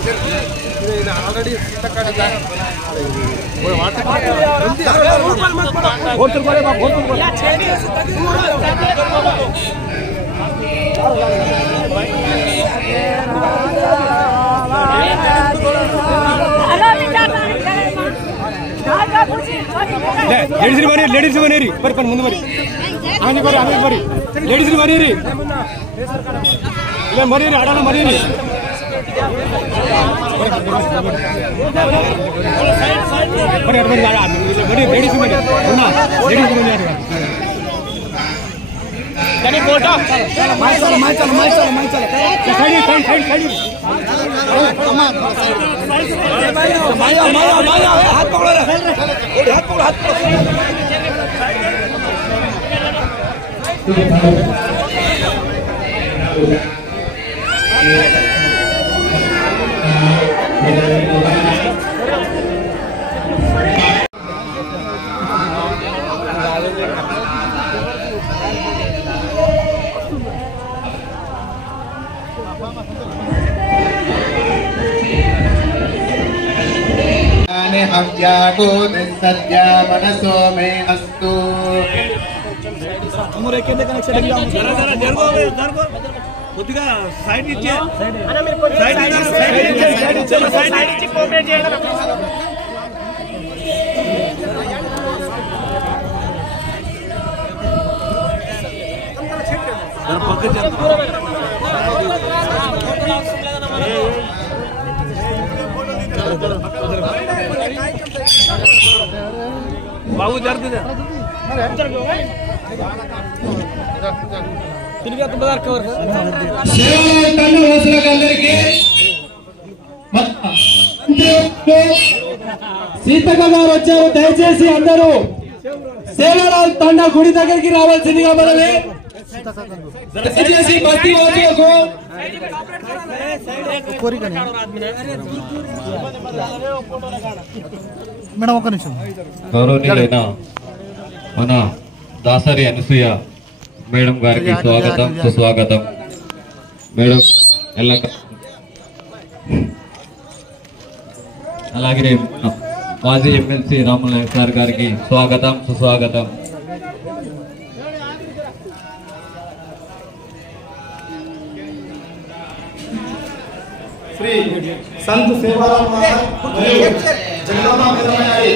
Already ladies बनेरी पर मुझे मरी आगे बरी आगे बरी लेडीज मरीरी मरीरी आड़ा मरीरी लेडीज फोटो हाथ पकड़ो हाथ पकड़ो हाथ हव्याको सद्या मनसो मे अस्तु हमरे केंद्र कनेक्शन लगी जरा जरा जरगो కొద్దిగా సైడ్ ఇచ్చే అన్న మీరు కొద్దిగా సైడ్ ఇచ్చి కోఆపరేట్ చేయండి జర పక్క బాబు జరుగుతుందా సీతక్క గారు వచ్చారు. దయచేసి అందరూ సేవరాల్ తండా గుడి దగ్గరికి రావాల్సిందిగా మనమే. దయచేసి బస్తీ వాసులకు మేడం ఒక నిమిషం. గౌరవనీయులైన మన దాసరి అనసూయ మేడం గారికి స్వాగతం సుస్వాగతం. మేడం అలాగే మాజీ ఎమ్మెల్సీ రాముల నాయక్ సార్ గారికి స్వాగతం సుస్వాగతం. శ్రీ సంత సేవారాం జగదమ్మ పెదమయ్యారి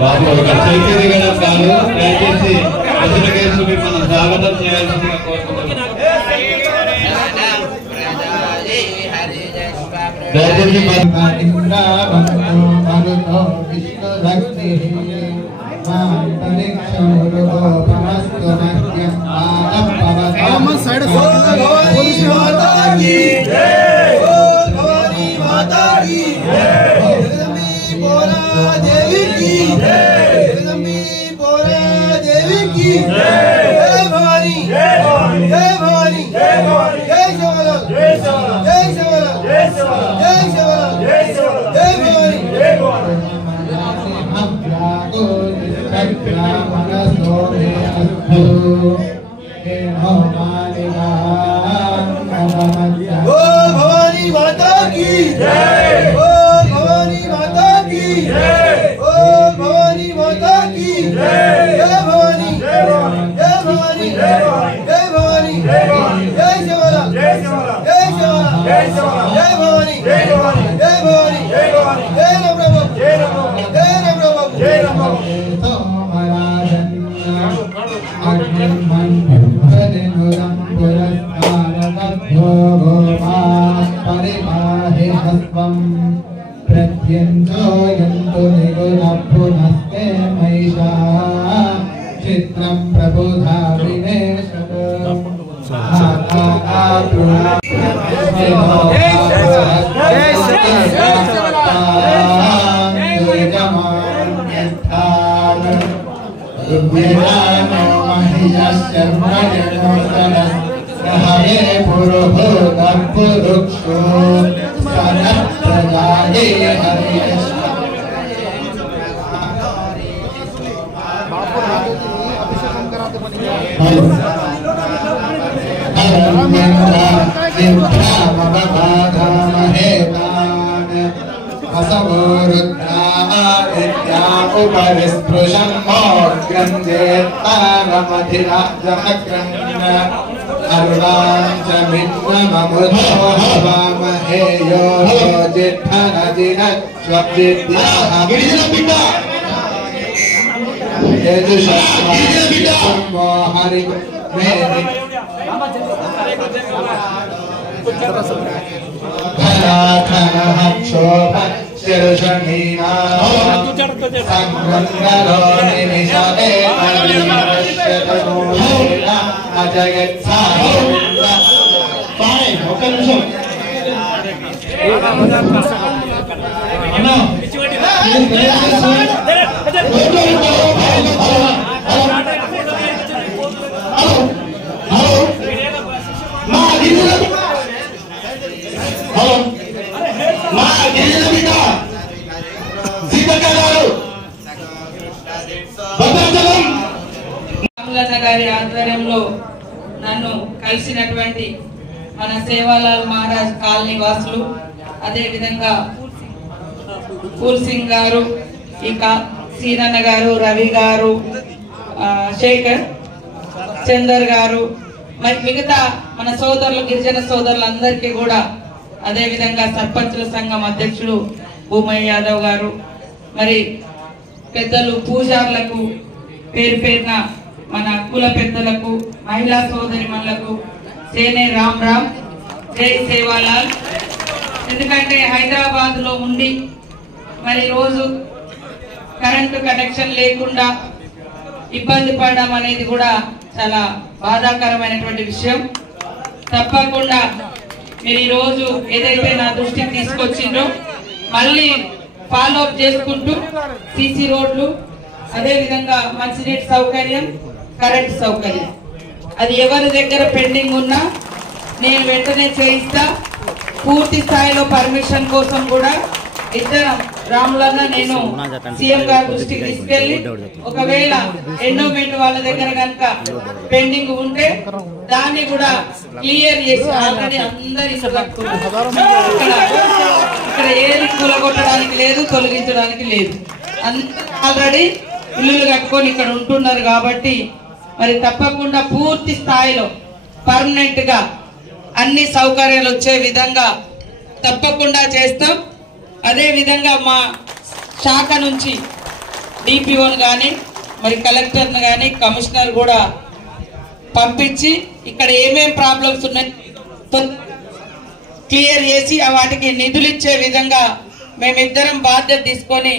బాబు ఒక సెల్ఫీ దిగడం కాదు, దయచేసి అసలు మనం స్వాగతం చేయాల్సిందిగా కోరుకుంటున్నాం. चित्रं प्रबोधा గారి ఆధ్వర్యంలో నన్ను కలిసినటువంటి మన సేవాలాల్ మహారాజ్ కాలనీ వాసులు, అదే విధంగా పూల్ సింగ్ గారు, ఇక సీనన్న గారు, రవి గారు, శేఖర్ చందర్ గారు, మరి మిగతా మన సోదరులు గిరిజన సోదరులందరికీ కూడా, అదే విధంగా సర్పంచుల సంఘం అధ్యక్షుడు భూమయ్య యాదవ్ గారు, మరి పెద్దలు పూజారులకు, పేరు పేరున మన కుల పెద్దలకు, మహిళా సోదరిమణులకు సేనే రామ్ రామ్, జై సేవాలాల్. ఎందుకంటే హైదరాబాద్ లో ఉండి మరి రోజు కరెంటు కనెక్షన్ లేకుండా ఇబ్బంది పడడం అనేది కూడా చాలా బాధాకరమైనటువంటి విషయం. తప్పకుండా మీరు ఈ రోజు ఏదైతే నా దృష్టికి తీసుకొచ్చిండ్రో మళ్ళీ ఫాలో అప్ చేసుకుంటూ సీసీ రోడ్లు, అదే విధంగా మంచినీటి సౌకర్యం, కరెంట్ సౌకర్యం, అది ఎవరి దగ్గర పెండింగ్ ఉన్నా నేను వెంటనే చేయిస్తా. పూర్తి స్థాయిలో పర్మిషన్ కోసం కూడా ఇద్దరం రాములన్న నేను సీఎం గారి దృష్టికి తీసుకెళ్లి, ఒకవేళ ఎండోమెంట్ వాళ్ళ దగ్గర కనుక పెండింగ్ ఉంటే దాన్ని కూడా క్లియర్ చేసి ఆల్రెడీ అందరి ఇక్కడ ఏది కూలగొట్టడానికి లేదు, తొలగించడానికి లేదు, ఆల్రెడీ ఇల్లులు కట్టుకొని ఇక్కడ ఉంటున్నారు. కాబట్టి మరి తప్పకుండా పూర్తి స్థాయిలో పర్మనెంట్ గా అన్ని సౌకర్యాలు వచ్చే విధంగా తప్పకుండా చేస్తాం. అదే విధంగా మా శాఖ నుంచి డిపిఓను కానీ, మరి కలెక్టర్ను కానీ, కమిషనర్ కూడా పంపించి ఇక్కడ ఏమేం ప్రాబ్లమ్స్ ఉన్నాయి క్లియర్ చేసి వాటికి నిధులు ఇచ్చే విధంగా మేమిద్దరం బాధ్యత తీసుకొని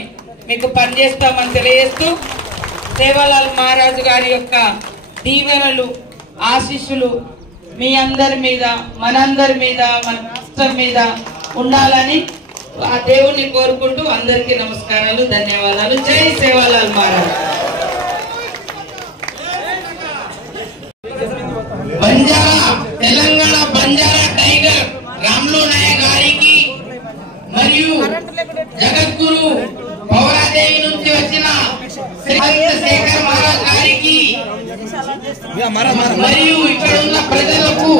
మీకు పనిచేస్తామని తెలియజేస్తూ సేవాలాల్ మహారాజు గారి యొక్క దీవెనలు ఆశీస్సులు మీ అందరి మీద మనందరి మీద మన రాష్ట్రం మీద ఉండాలని ఆ దేవుణ్ణి కోరుకుంటూ అందరికీ నమస్కారాలు, ధన్యవాదాలు. జై సేవాలాల్ మహారాజ్. బంజారా తెలంగాణ బంజారా టైగర్ రామ్లో నాయక్ గారికి మరియు జగద్గురు పౌరాదేవి నుంచి వచ్చిన శ్రీ శేఖర్ మహారాజ్ గారికి మరియు ఇక్కడ ఉన్న ప్రజలకు